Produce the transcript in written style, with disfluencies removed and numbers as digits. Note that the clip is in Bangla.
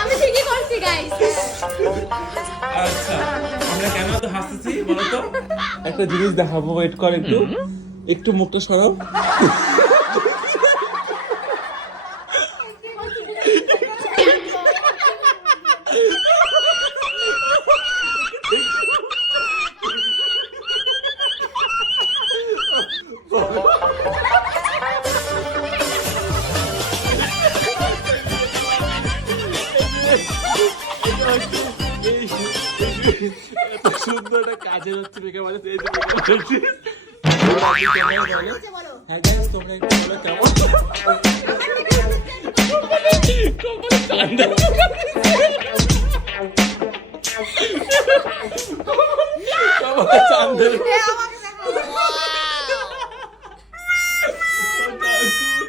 আমি ঠিকই করছি গাইস। আচ্ছা আমরা কেন তো হাসতেছি বলো তো? একটা জিনিস দেখাবো, ওয়েট কর একটু, একটু মুখটা সরাও। এত সুন্দর একটা কাজের হচ্ছে মেকআপ আর্টিস্ট, এই যে makeup artist। হ্যাঁ guys, তোমরা একটু বলো কেমন? চাঁদের